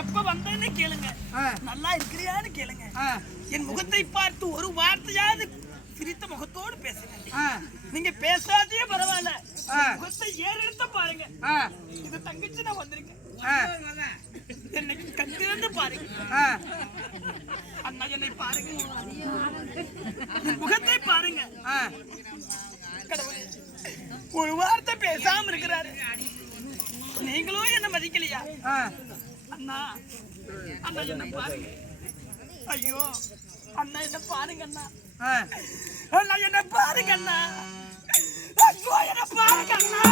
எப்ப வந்தேன்னு கேளுங்க, நல்லா இருக்கிறியான்னு கேளுங்க. என் முகத்தை பார்த்து ஒரு வார்த்தையாவது சிரித்த முகத்தோடு பேசுங்க. நீங்க பேசாதே பரவாயில்ல, முகத்தை ஏறெடுத்து பாருங்க. இது தங்கச்சி நான் வந்திருக்கேன், என்னைக்கு கண்டிருந்து பாருங்க. அண்ணா என்னை பாருங்க, என் முகத்தை பாருங்க. ஒரு வார்த்தை பேசாம இருக்கிறாரு, நீங்களும் என்ன மதிக்கலையா? அண்ணா அண்ணா என்ன பாருங்க. ஐயோ அண்ணா என்ன பாருங்க, அண்ணா அண்ணா என்ன பாருங்க, அண்ணா ஐயோ என்ன பாருங்க, அண்ணா.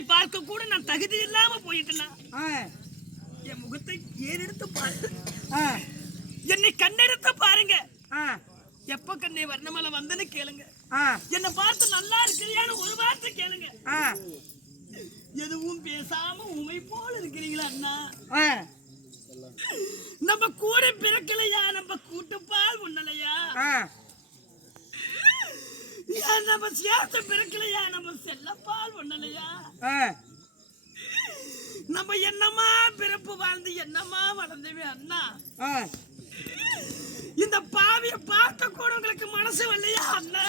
என்னை பார்க்க கூட நான் தகுதி இல்லாம போயிட்டேன்னா என் முகத்தை ஏறெடுத்து பாருங்க, என்னை கண்ணெடுத்து பாருங்க. எப்ப கண்ணை வர்ணமலை வந்தன்னு கேளுங்க. என்னை பார்த்து நல்லா இருக்கிறியான்னு ஒரு வார்த்தை கேளுங்க. எதுவும் பேசாம உமை போல இருக்கிறீங்களா அண்ணா? நம்ம கூட பிறக்கலையா? நம்ம கூட்டுப்பால் உண்ணலையா? நம்ம சேர்த்து பிறக்கலையா? நம்ம செல்லப்பால் உண்ணலையா? நம்ம என்னமா பிறப்பு வாழ்ந்து என்னமா வளர்ந்தவே அண்ணா? இந்த பாவிய பார்த்த கூட உங்களுக்கு மனசு வரலையா அண்ணா?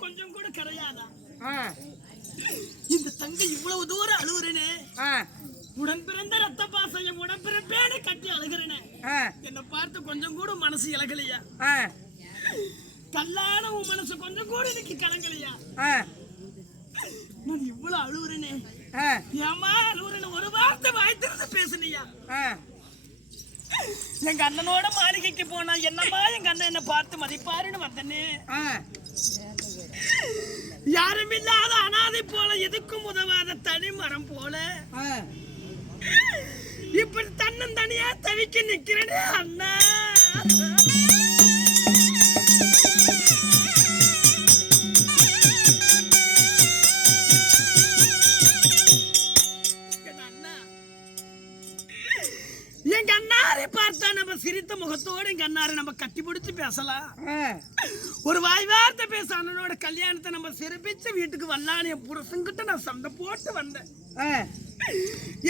கொஞ்சம் கூட கிடையாதா? இந்த தங்கை இவ்வளவு தூரம் அழுகுறேனே, உடன் பிறந்த ரத்த பாசம் உடன் பிறப்பேன்னு கட்டி அழுகிறேனே, என்ன பார்த்து கொஞ்சம் கூட மனசு இலகலையா? கல்லான உன் மனசு கொஞ்சம் கூட இன்னைக்கு கலங்கலையா? நான் இவ்வளவு அழுகுறேனே, ஏமா அழுகுறேன்னு ஒரு வார்த்தை வாய்த்திருந்து பேசுனியா? எங்க அண்ணனோட மாளிகைக்கு போனா என்னமா எங்க அண்ணன் என்ன பார்த்து மதிப்பாருன்னு வந்தனே, யாரும் இல்லாத அனாதை போல எதுக்கும் உதவாத தனி மரம் போல இப்படி தன்னந்தனியா தவிக்க நிக்கிறேனே அண்ணா. எங்க அண்ணாரை பார்த்தா நம்ம சிரித்த முகத்தோட எங்க அண்ணாரை நம்ம கட்டி பிடிச்சு பேசலாம். ஒரு வாய் வார்த்தை பேச அண்ணனோட கல்யாணத்தை நம்ம சிறப்பிச்சு வீட்டுக்கு வரலான்னு என் புருஷன்கிட்ட நான் சண்டை போட்டு வந்தேன்.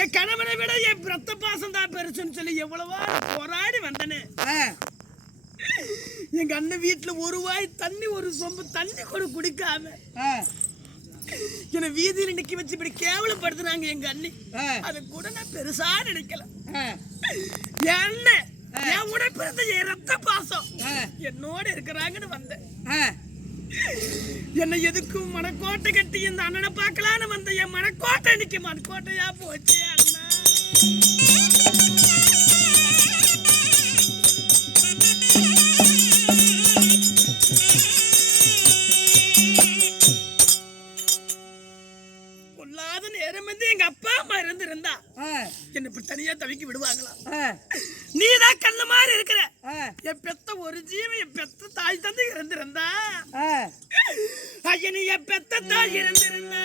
என் கணவனை விட என் ரத்த பாசம் தான் பெருசுன்னு சொல்லி எவ்வளவா போராடி வந்தனே. எங்க அண்ணன் வீட்டுல ஒரு வாய் தண்ணி ஒரு சொம்பு தண்ணி கூட குடிக்காம என்ன வீதியில நிக்க வச்சு இப்படி கேவலப்படுத்துறாங்க எங்க அண்ணி. அதை கூட நான் பெருசா நினைக்கல. என் அண்ணன் என் உடப்பிறந்த என் ரத்த பாசம் என்னோட இருக்கிறாங்கன்னு வந்தேன். என்ன எதுக்கும் மனக்கோட்டை கட்டி இந்த அண்ணனை பார்க்கலான்னு வந்த என் மனக்கோட்டை இன்னைக்கு மனக்கோட்டையா போச்சு அண்ணா. எங்க அப்பா அம்மா இருந்திருந்தா என்ன இப்படி தனியா தவிக்க விடுவாங்களா? நீதான் கண்ண மாதிரி இருக்கிற. என் பெத்த ஒரு ஜீவன் என் பெத்த தாய் தந்தை இருந்திருந்தா, ஐயனி என் பெத்த தாய் இருந்திருந்தா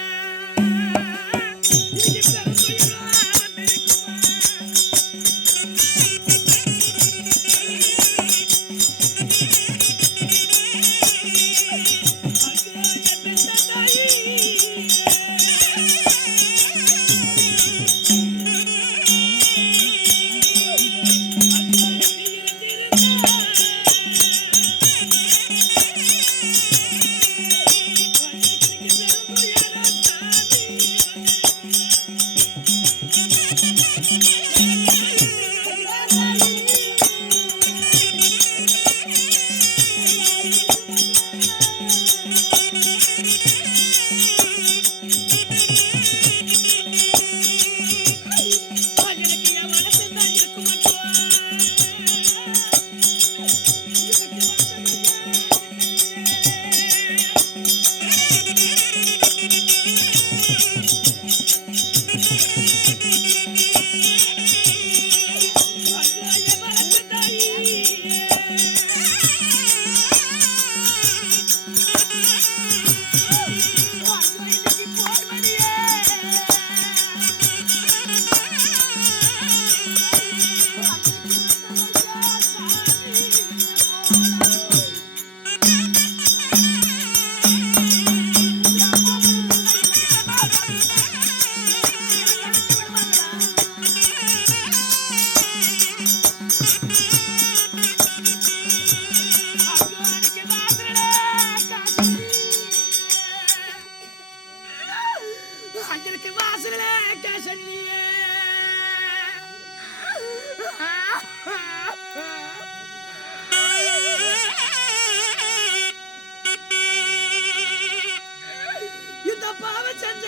இந்த பாவ செஞ்ச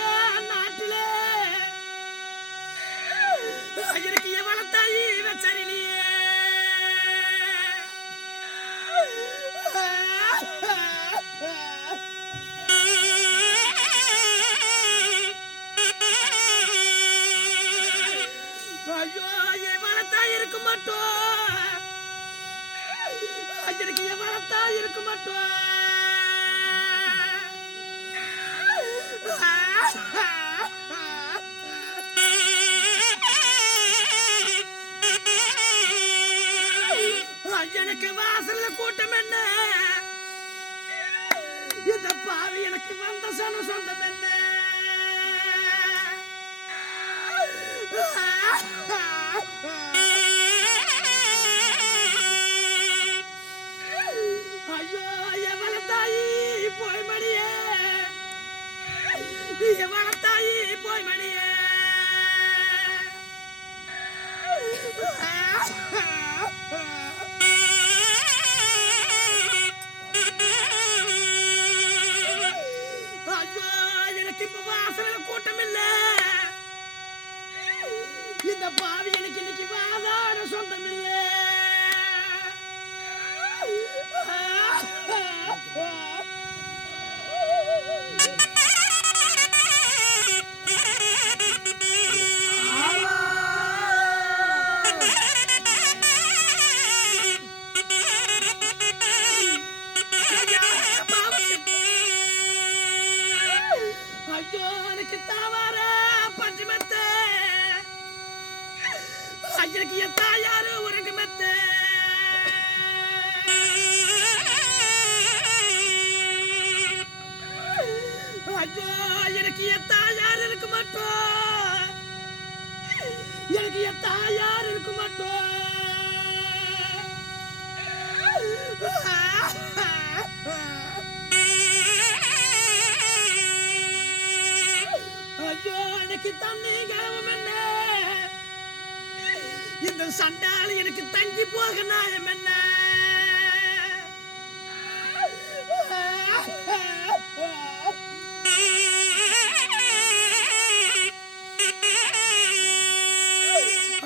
நாட்டிலே சரிலியே ஐயோ எவளத்தா இருக்க மாட்டோம் எனக்கு எவளத்தா இருக்க மாட்டோம் எனக்கு வாசல்ல கூட்டம் என்ன இந்த பாவி எனக்கு வந்த சொந்தம் என்ன ஐயோ எவள தாயி போய் மடியே எவள தாயி போய் மடியே ஐயோ எனக்கு இப்ப வாசல்ல கூட்டம் இல்ல இந்த பாவி எனக்கு இன்னைக்கு வாதாட சொந்தம் இல்ல ஐயோ எனக்கு தாவார பஞ்சுமெத்த ஐயனுக்கு என் தாயாரு உறங்கு மெத்த ஐயோ எனக்கு என் தாயார் இருக்க மாட்டோம் எனக்கு என் தாயார் இருக்க மாட்டோம் ஐயோ எனக்கு தண்ணி கிளம்பும் என்ன இந்த சண்டால எனக்கு தங்கி போக நாயம் என்ன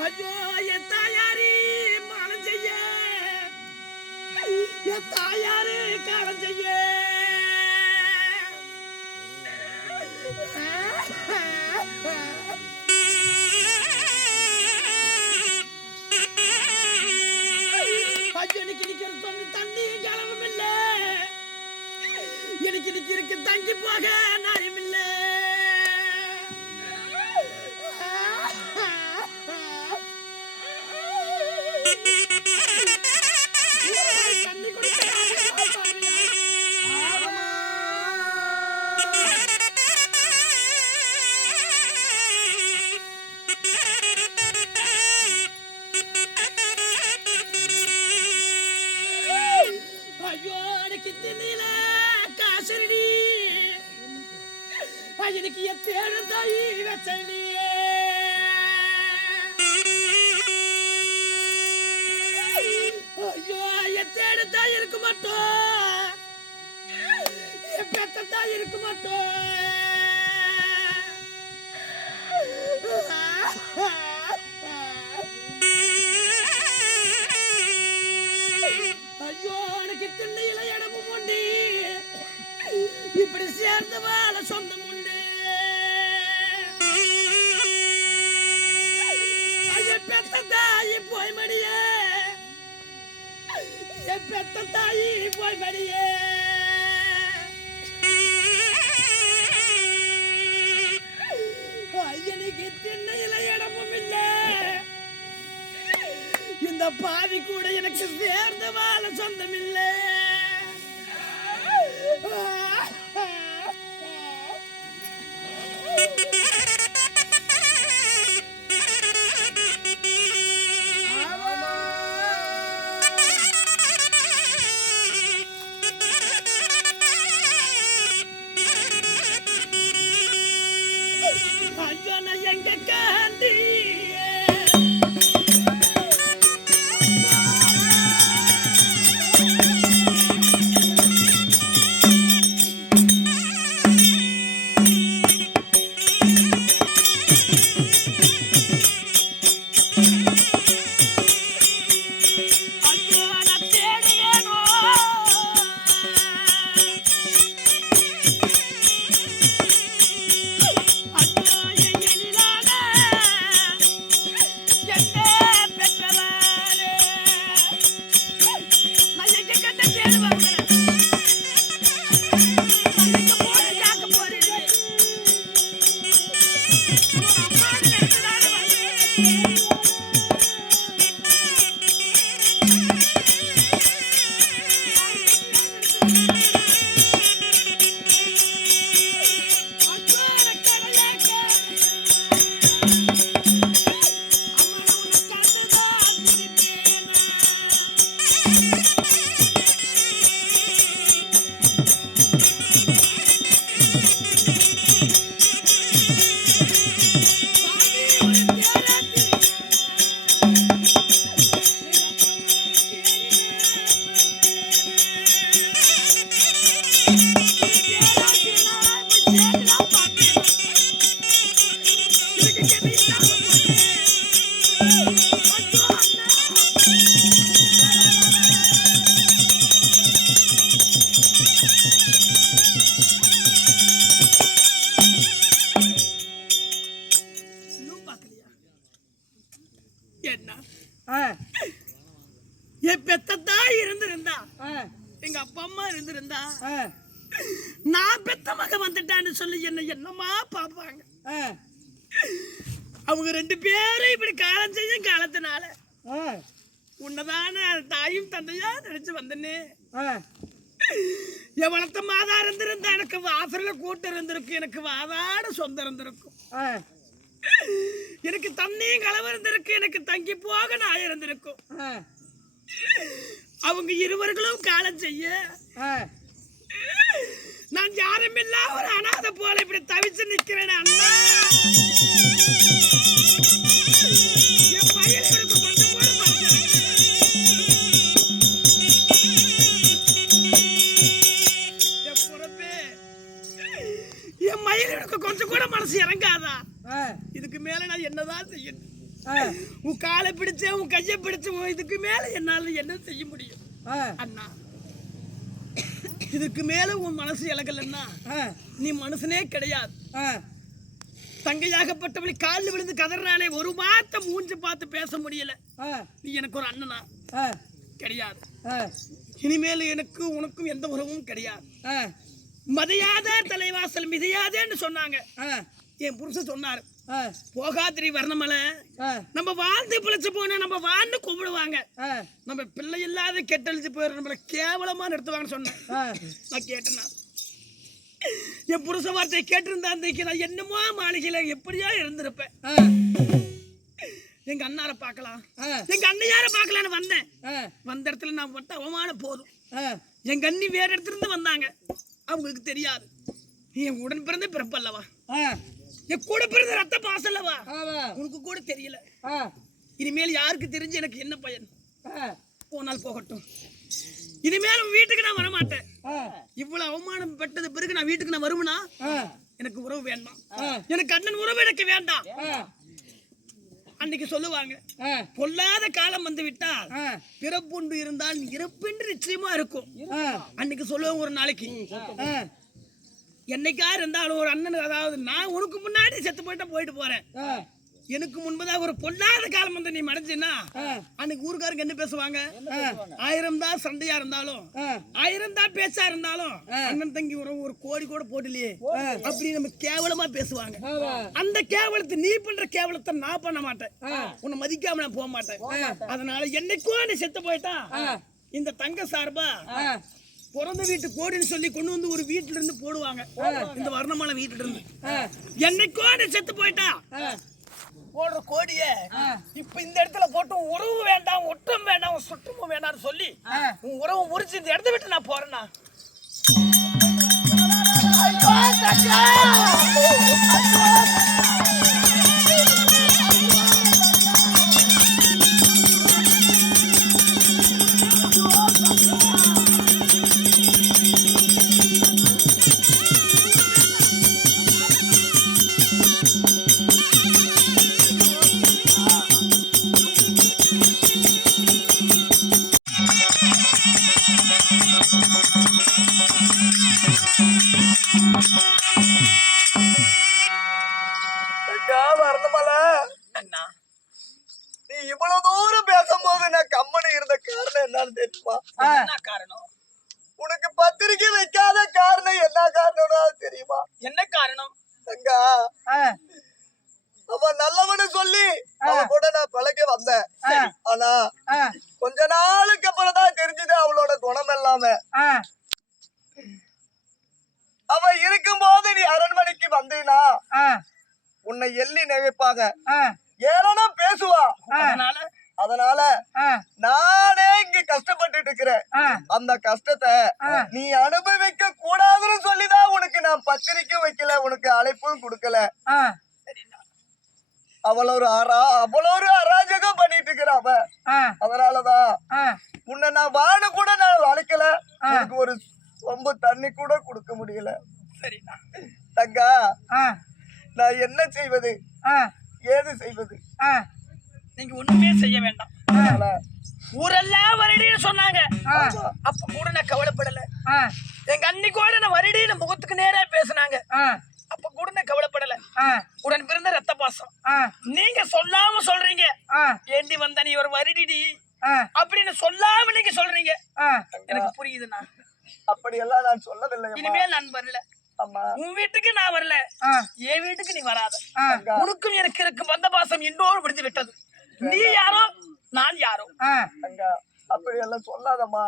ஐயோ என் தாயாரி மானம் செய்ய என் தாயாரு காலம் செய்ய எனக்கு நிக்கிற சொன்ன தண்ணி கிளம்பும் இல்ல எனக்கு நிக்கிறக்கு தங்கி போக நாயம் இல்ல தண்ணி குடிக்க ஐயோ எனக்கு திண்ணில காசடி எனக்கு எத்தேழு தாயி வச்சலியே ஐயோ எத்தேழு தாய் இருக்க மாட்டோம் என் பெத்த தாய் இருக்க மாட்டோம் ஐயோ எனக்கு திண்ணையில இடமும் உண்டு இப்படி சேர்ந்து வாழ சொந்தம் உண்டு என் பெத்த தாயி போய் மடியே என் பெத்த தாயி போய் மடியே எனக்கு திண்ணையில இடமும் இல்ல இந்த பாவி கூட எனக்கு சேர்ந்து வாழ சொந்தம் இல்ல ஐயோ நான் எங்க காண்டி என் பெத்தா இருந்திருந்தா எங்க அப்பா அம்மா இருந்திருந்தா நான் பெத்த மக வந்துட்டான்னு சொல்லி என்னமா பாப்பாங்க. அவங்க 2 பேரும் இப்படி காலம் செய்யும் காலத்தினால உன்னதான தாயும் தந்தையா நினைச்சு வந்தனே. என் வளர்த்த மாதா இருந்திருந்தா எனக்கு வாசல்ல கூட்டம் இருந்திருக்கும், எனக்கு வாதாட சொந்தம் இருந்திருக்கும், எனக்கு தண்ணியும் கலவு இருந்திருக்கு, எனக்கு தங்கி போக நான் இருந்திருக்கும். அவங்க இருவர்களும் காலம் செய்ய நான் யாருமில்ல ஒரு அனாதை போல இப்படி தவிச்சு நிக்கிறேன். அண்ணா என் மயிலுக்கு கொஞ்சம் கூட என் பொறுப்பே என் மயிலுக்கு கொஞ்சம் கூட மனசு இறங்காதா? இதுக்கு மேல நான் என்னதான் செய்யணும்? உன் காலை பிடிச்ச உன் கையை பிடிச்ச இதுக்கு மேல என்னால என்ன செய்ய முடியும் அண்ணா? இதுக்கு மேல உன் மனசு இலகலன்னா நீ மனுஷனே கிடையாது. தங்கையாகப்பட்டவளை காலில் விழுந்து கதறாலே ஒரு வார்த்தை மூஞ்சி பார்த்து பேச முடியல. நீ எனக்கு ஒரு அண்ணனா கிடையாது. இனிமேல் எனக்கு உனக்கும் எந்த உறவும் கிடையாது. மதையாத தலைவாசல் மிதையாதேன்னு சொன்னாங்க. என் புருஷன் சொன்னாரு, போகாதிரி வர்ணமல நம்ம வாழ்ந்து பிழைச்சு போனா நம்ம வாழ்ந்து கும்பிடுவாங்க, நம்ம பிள்ளை இல்லாத கெட்டழிச்சு போயிரு நம்மள கேவலமா நிறுத்துவாங்கன்னு சொன்னேன். நான் கேட்டேன்னா என் புருஷ வார்த்தையை கேட்டிருந்தா நான் என்னமோ மாளிகையில எப்படியா இருந்திருப்பேன். எங்க அண்ணார பாக்கலாம், எங்க அண்ணையார பாக்கலான்னு வந்தேன். வந்த இடத்துல நான் மட்டும் அவமானம் போதும். எங்க அண்ணி வேற இடத்துல இருந்து வந்தாங்க, அவங்களுக்கு தெரியாது என் உடன் பிறந்த பிறப்பு அல்லவா, என் கூட பிறந்த ரத்த பாசம் அல்லவா, உனக்கு கூட தெரியல. இனிமேல் யாருக்கு தெரிஞ்சு எனக்கு என்ன பயன்? போனால் போகட்டும். இனிமேல் வீட்டுக்கு நான் வரமாட்டேன். இவ்வளவு அவமானம் பட்டது பிறகு நான் வீட்டுக்கு நான் வருவேனா? எனக்கு உறவு வேண்டாம், எனக்கு அண்ணன் உறவு எனக்கு வேண்டாம். அன்னைக்கு சொல்லுவாங்க, பொல்லாத காலம் வந்து விட்டால் பிறப்புண்டு இருந்தால் இறப்பென்று நிச்சயமா இருக்கும். அன்னைக்கு சொல்லுவாங்க ஒரு நாளைக்கு, என்னைக்கா இருந்தாலும் ஒரு அண்ணன், அதாவது நான் உனக்கு முன்னாடி செத்து போயிட்டு போறேன், எனக்கு முன்பதாக ஒரு பொல்லாத காலம் வந்து நீ மறைஞ்சின்னா அன்னைக்கு ஊருக்காரங்க என்ன பேசுவாங்க? 1000 தான் சண்டையா இருந்தாலும் 1000 தான் பேச்சா இருந்தாலும் அண்ணன் தங்கி உறவு ஒரு கோடி கூட போடலையே அப்படி நம்ம கேவலமா பேசுவாங்க. அந்த கேவலத்தை நீ பண்ற கேவலத்தை நான் பண்ண மாட்டேன், உன்னை மதிக்காம நான் போக மாட்டேன். அதனால என்னைக்கோ நீ செத்து போயிட்டா இந்த தங்க சார்பா பிறந்த வீட்டு கோடின்னு சொல்லி கொண்டு வந்து ஒரு வீட்டுல இருந்து போடுவாங்க, இந்த வர்ணமான வீட்டுல இருந்து. என்னைக்கோ நீ செத்து போயிட்டா போடுற கோடிய இப்ப இந்த இடத்துல போட்டு உறவு வேண்டாம், ஒட்டம் வேண்டாம், சுற்றமும் வேண்டாம்னு சொல்லி உன் உறவு முறிச்சு இந்த இடத்த விட்டு நான் போறேன்னா உனக்கு பத்திரிக்கை வைக்காத காரணம் என்ன காரணம் தெரியுமா? என்ன காரணம்? அவன் நல்லவனு சொல்லி அவன் கூட நான் பழக வந்தேன். ஆனா கொஞ்ச நாளுக்கு அப்புறம் தான் தெரிஞ்சது அவளோட குணம் எல்லாமே. அவ இருக்கும் போது நீ அரண்மனைக்கு வந்தீனா உன்னை எள்ளி நினைப்பாங்க, ஏளனா பேசுவா. அதனால நானே இங்க கஷ்டப்பட்டு இருக்கிறேன். அந்த கஷ்டத்தை நீ அனுபவிக்க கூடாதுன்னு சொல்லிதான் உனக்கு நான் பத்திரிக்கை வைக்கல, உனக்கு அழைப்பும் கொடுக்கல. அவ்வளோ ஒரு அராஜகம் பண்ணிட்டு இருக்கிற அவ. அதனாலதான் உன்னை நான் வாழ கூட நான் வளர்க்கல. எனக்கு ஒரு சொம்பு தண்ணி கூட கொடுக்க முடியல. சரிண்ணா தங்கா, நான் என்ன செய்வது, ஏது செய்வது? நீங்க ஒண்ணுமே செய்ய வேண்டாம். ஊரெல்லாம் வருடின்னு சொன்னாங்க. அப்ப கூட நான் கவலைப்படல. எங்க அண்ணி கூட நான் வருடின்னு முகத்துக்கு நேரா பேசினாங்க. அப்ப கூட நான் கவலைப்படல. உடன் பிறந்த ரத்த பாசம். நீங்க சொல்லாம சொல்றீங்க, ஏண்டி வந்த நீ ஒரு வருடிடி அப்படின்னு சொல்லாம நீங்க சொல்றீங்க. எனக்கு புரியுதுண்ணா. அப்படியெல்லாம் நான் சொல்லவில்லை. இனிமேல் நான் வரல. உன் வீட்டுக்கு நான் வரல, என் வீட்டுக்கு நீ வராத. உனக்கும் எனக்கு இருக்கும் வந்த பாசம் இன்னோடு முடிந்து விட்டது. நீ யாரோ நான் யாரோ. அப்படியெல்லாம் சொல்லாதம்மா.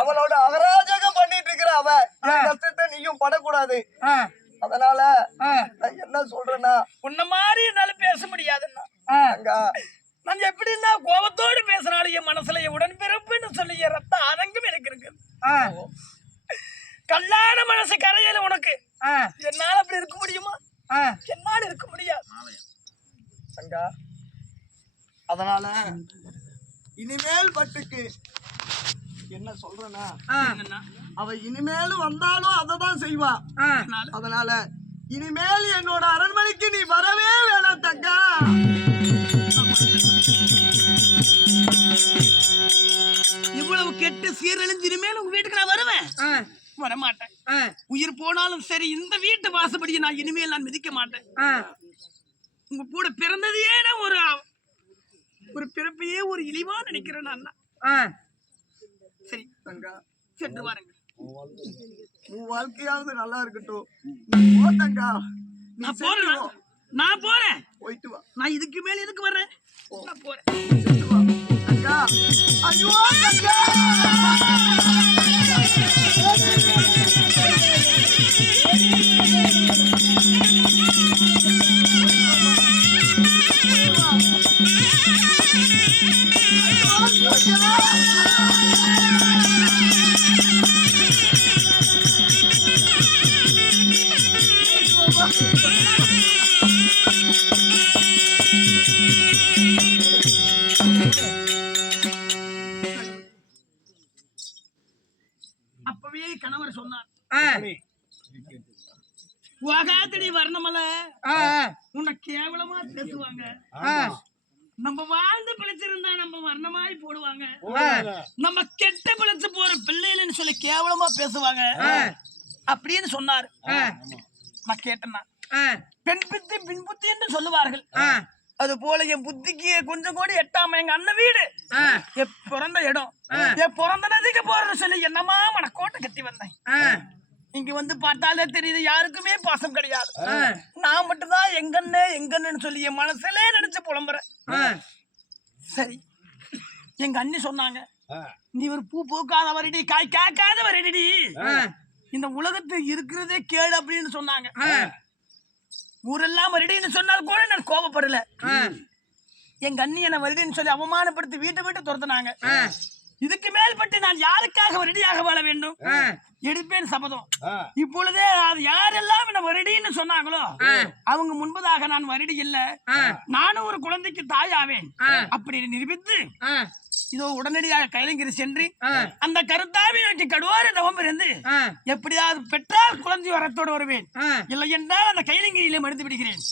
அவளோட அகராஜகம் பண்ணிட்டு இருக்கிற அவ கஷ்டத்தை நீயும் படக்கூடாது. அதனால நான் என்ன சொல்றேன்னா, உன்ன மாதிரி என்னால பேச முடியாதுன்னா. நான் எப்படின்னா கோபத்தோடு பேசினாலும் என் மனசுல உடன் பிறப்புன்னு சொல்லி ரத்த ஆதங்கம் எனக்கு இருக்கு. கல்யாண மனசு கரையில உனக்கு என்னால அப்படி இருக்க முடியுமா? என்னால இருக்க முடியாது. அதனால இனிமேல் பட்டுக்கு என்ன சொல்றேன்னா, அவ இனிமேலும் வந்தாலும் அததான் செய்வா. அதனால இனிமேல் என்னோட அரண்மனைக்கு நீ வரவே வேணாம் தங்கா. இவ்வளவு கெட்டு சீரழிஞ்சு இனிமேல் உங்க வீட்டுக்கு நான் வருவேன்? வரமாட்டேன். உயிர் போனாலும் சரி, இந்த வீட்டு வாசப்படியை நான் இனிமேல் நான் மிதிக்க மாட்டேன். உங்க கூட பிறந்ததையே நான் ஒரு பிறப்பையே ஒரு இழிவா நினைக்கிறேன் நான். சரி தங்கா, சென்று வாருங்க. உன் வாழ்க்கையாவது நல்லா இருக்கட்டும். தங்கா, நான் போறேன். நான் போறேன். போயிட்டு வா. நான் இதுக்கு மேல எதுக்கு வர்றேன்? நான் போறேன். தங்கா, ஐயோ தங்கா. அப்பவே கணவர் சொன்னார், வாகாத்தடி வர்ணமல உன்னை கேவலமா பேசுவாங்க. நம்ம வாழ்ந்து பிழைச்சிருந்தா நம்ம வர்ணமாய் போடுவாங்க. நம்ம கெட்ட பிழைச்சு போற பிள்ளைன்னு சொல்லி கேவலமா பேசுவாங்க அப்படின்னு சொன்னாரு. நான் கேட்டேன்னா, பெண் புத்தி பின் புத்தி என்று சொல்லுவார்கள். அது போல என் புத்திக்கு கொஞ்சம் கூட எட்டாம எங்க அண்ணன் வீடு பிறந்த இடம், பிறந்த நதிக்கு போறன்னு சொல்லி என்னமா மனக்கோட்டை கட்டி வந்தேன். இங்க வந்து பார்த்தாலே தெரியுது, யாருக்குமே பாசம் கிடையாது. நான் மட்டும்தான் எங்கன்னு சொல்லி என் மனசுலே நினைச்சு புலம்புறேன். சரி, எங்க அண்ணி சொன்னாங்க, நீ ஒரு பூ பூக்காத வரடி, காய் காக்காத வரடி, இந்த உலகத்துல இருக்கிறதே கேடு அப்படின்னு சொன்னாங்க. ஊரெல்லாம் வருடின்னு சொன்னால் கூட நான் கோபப்படல. எங்க அண்ணி என்ன வருடின்னு சொல்லி அவமானப்படுத்தி வீட்டை துரத்துனாங்க. இதுக்கு மேல்பட்டு நான் யாருக்காக வருடியாக வாழ வேண்டும்? எடுப்பேன் சபதம். இப்பொழுதே அது யாரெல்லாம் என்ன வருடின்னு சொன்னாங்களோ அவங்க முன்பதாக நான் வருடி இல்ல, நானும் ஒரு குழந்தைக்கு தாயாவேன் அப்படி நிரூபித்து இதோ உடனடியாக கைலங்கிரி சென்று அந்த கருத்தாவி நோக்கி கடுவார தவம் இருந்து எப்படியாவது பெற்றால் குழந்தை வரத்தோடு வருவேன், இல்லை என்றால் அந்த கைலங்கிரியிலே மடிந்து விடுகிறேன்.